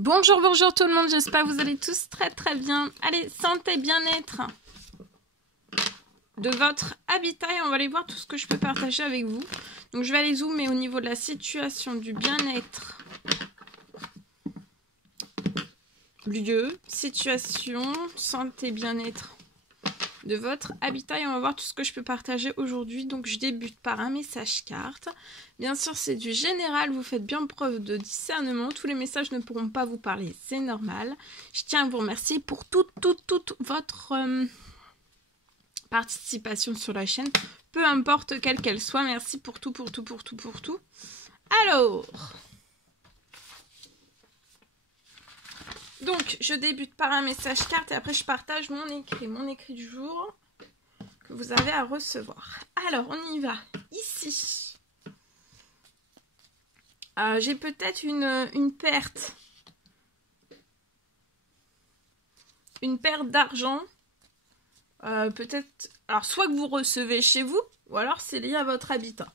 Bonjour, bonjour tout le monde, j'espère que vous allez tous très très bien. Allez, santé, bien-être de votre habitat et on va aller voir tout ce que je peux partager avec vous. Donc je vais aller zoomer au niveau de la situation du bien-être, lieu, situation, santé, bien-être de votre habitat et on va voir tout ce que je peux partager aujourd'hui. Donc je débute par un message carte. Bien sûr c'est du général, vous faites bien preuve de discernement, tous les messages ne pourront pas vous parler, c'est normal. Je tiens à vous remercier pour toute votre participation sur la chaîne, peu importe quelle qu'elle soit, merci pour tout. Alors, donc je débute par un message carte et après je partage mon écrit du jour que vous avez à recevoir. Alors, on y va. Ici, j'ai peut-être une perte. Une perte d'argent. Peut-être... Alors, soit que vous recevez chez vous, ou alors c'est lié à votre habitat.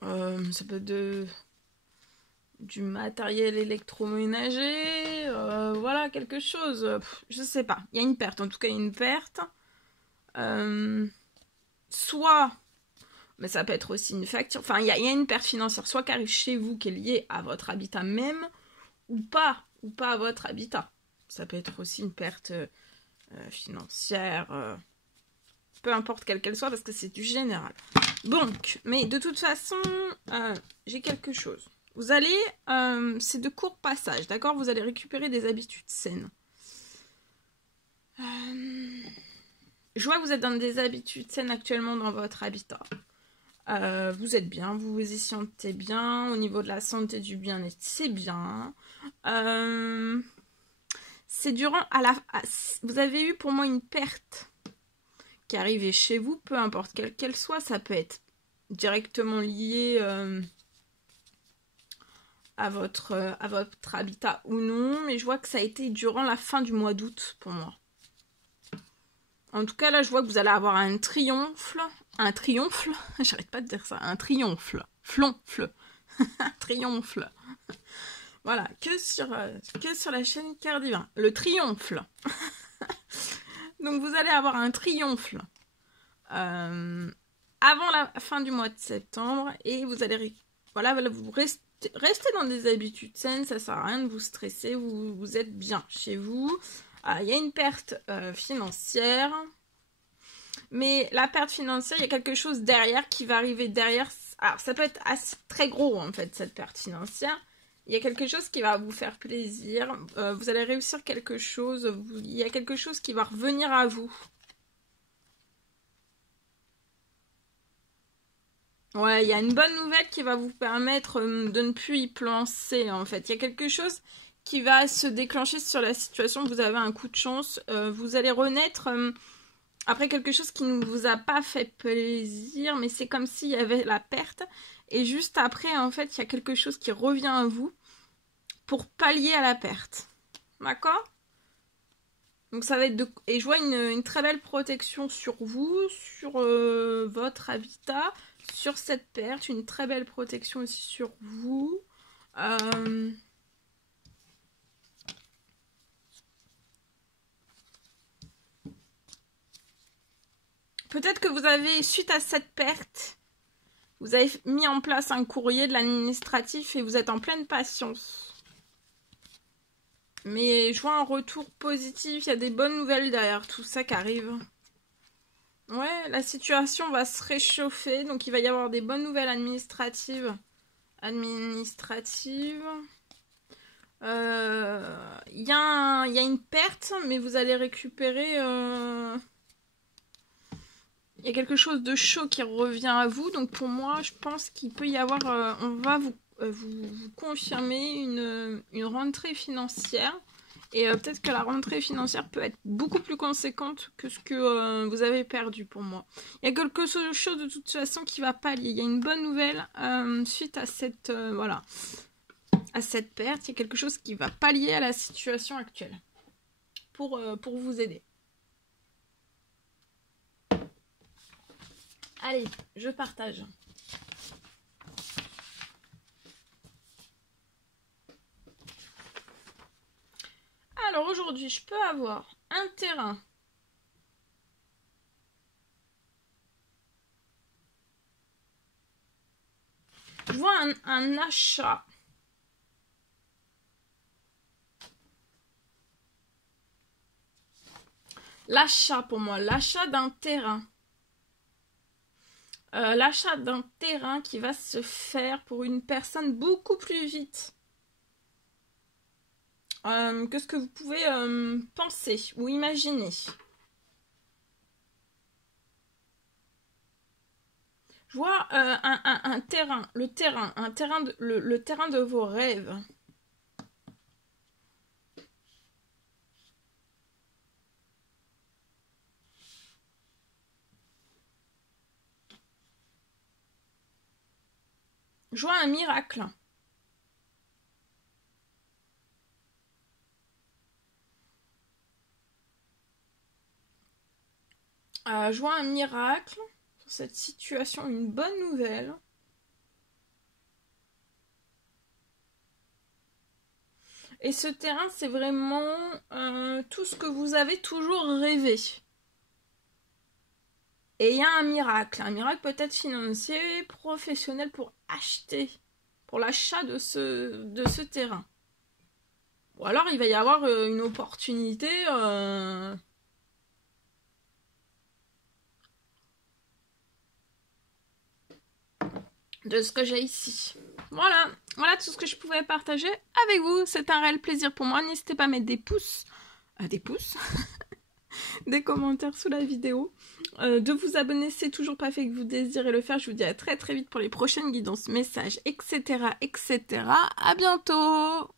Ça peut être du matériel électroménager, voilà, quelque chose. Je sais pas. Il y a une perte. En tout cas, il y a une perte. Soit... Mais ça peut être aussi une facture. Enfin, il y a une perte financière, soit qui arrive chez vous, qui est liée à votre habitat même, ou pas à votre habitat. Ça peut être aussi une perte financière, peu importe quelle qu'elle soit, parce que c'est du général. Donc, mais de toute façon, j'ai quelque chose. Vous allez, c'est de courts passages, d'accord? Vous allez récupérer des habitudes saines. Je vois que vous êtes dans des habitudes saines actuellement dans votre habitat. Vous êtes bien, vous vous y sentez bien, au niveau de la santé, du bien-être, c'est bien. C'est durant, vous avez eu pour moi une perte qui est arrivée chez vous, peu importe quelle qu'elle soit, ça peut être directement lié à votre habitat ou non, mais je vois que ça a été durant la fin du mois d'août pour moi. En tout cas, là, je vois que vous allez avoir un triomphe, j'arrête pas de dire ça, un triomphe, un triomphe. Voilà, que sur la chaîne Cœur Divin, le triomphe. Donc vous allez avoir un triomphe avant la fin du mois de septembre et vous allez, voilà, vous restez dans des habitudes saines, ça sert à rien de vous stresser, vous êtes bien chez vous. Il y a une perte financière. Mais la perte financière, il y a quelque chose derrière qui va arriver derrière. Alors, ça peut être très gros, en fait, cette perte financière. Il y a quelque chose qui va vous faire plaisir. Vous allez réussir quelque chose. Il y a quelque chose qui va revenir à vous. Ouais, il y a une bonne nouvelle qui va vous permettre de ne plus y penser, en fait. Il y a quelque chose qui va se déclencher sur la situation. Vous avez un coup de chance. Vous allez renaître... après quelque chose qui ne vous a pas fait plaisir, mais c'est comme s'il y avait la perte. Et juste après, en fait, il y a quelque chose qui revient à vous pour pallier à la perte. D'accord? Donc ça va être et je vois une très belle protection sur vous, sur votre habitat, sur cette perte. Une très belle protection aussi sur vous. Peut-être que vous avez, suite à cette perte, vous avez mis en place un courrier de l'administratif et vous êtes en pleine patience. Mais je vois un retour positif, il y a des bonnes nouvelles derrière tout ça qui arrive. Ouais, la situation va se réchauffer, donc il va y avoir des bonnes nouvelles administratives. Il y a une perte, mais vous allez récupérer... Il y a quelque chose de chaud qui revient à vous, donc pour moi, je pense qu'il peut y avoir... on va vous confirmer une rentrée financière. Et peut-être que la rentrée financière peut être beaucoup plus conséquente que ce que vous avez perdu pour moi. Il y a quelque chose de toute façon qui va pallier. Il y a une bonne nouvelle suite à cette, voilà, à cette perte. Il y a quelque chose qui va pallier à la situation actuelle pour vous aider. Allez, je partage. Alors aujourd'hui, je peux avoir un terrain. Je vois un achat. L'achat pour moi, l'achat d'un terrain. L'achat d'un terrain qui va se faire pour une personne beaucoup plus vite que ce que vous pouvez penser ou imaginer. Je vois un terrain, le terrain de vos rêves. Je vois un miracle. Je vois un miracle sur cette situation, une bonne nouvelle. Et ce terrain, c'est vraiment tout ce que vous avez toujours rêvé. Et il y a un miracle peut-être financier, professionnel pour acheter, pour l'achat de ce terrain. Ou alors il va y avoir une opportunité de ce que j'ai ici. Voilà tout ce que je pouvais partager avec vous. C'est un réel plaisir pour moi. N'hésitez pas à mettre des pouces, des commentaires sous la vidéo, de vous abonner si c'est toujours pas fait que vous désirez le faire. Je vous dis à très très vite pour les prochaines guidances, messages, etc. À bientôt.